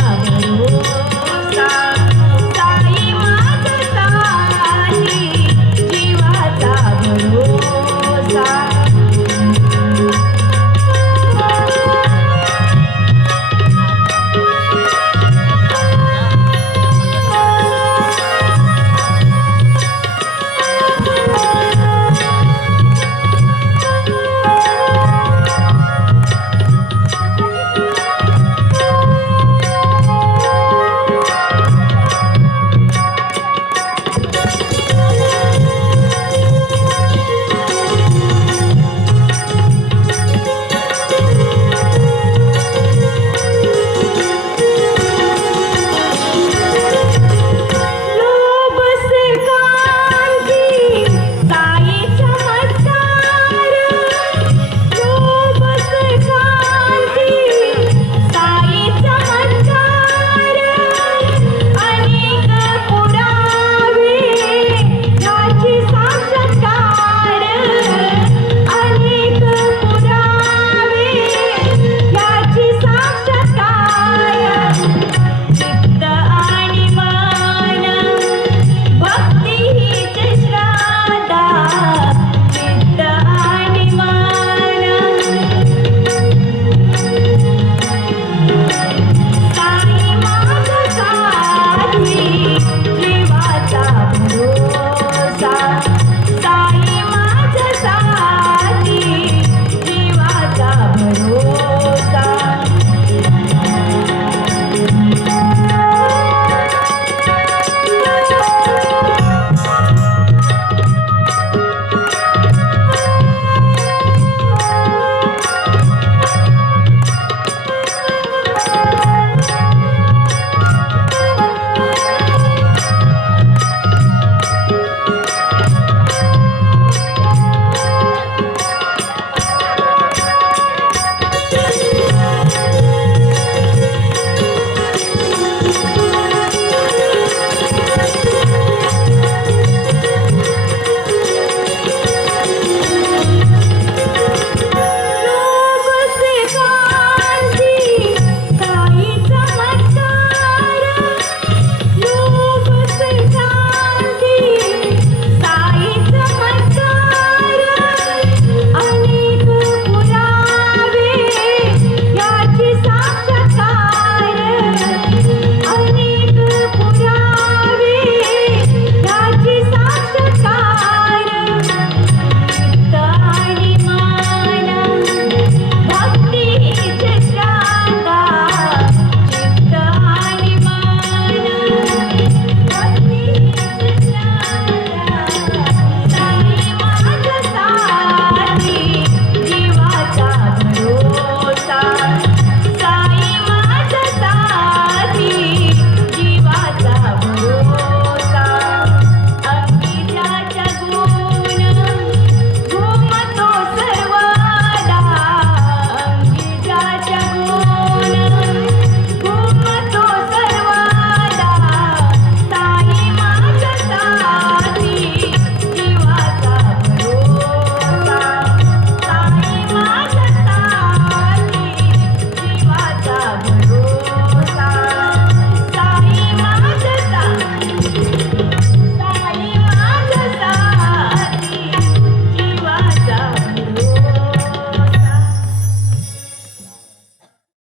Baba.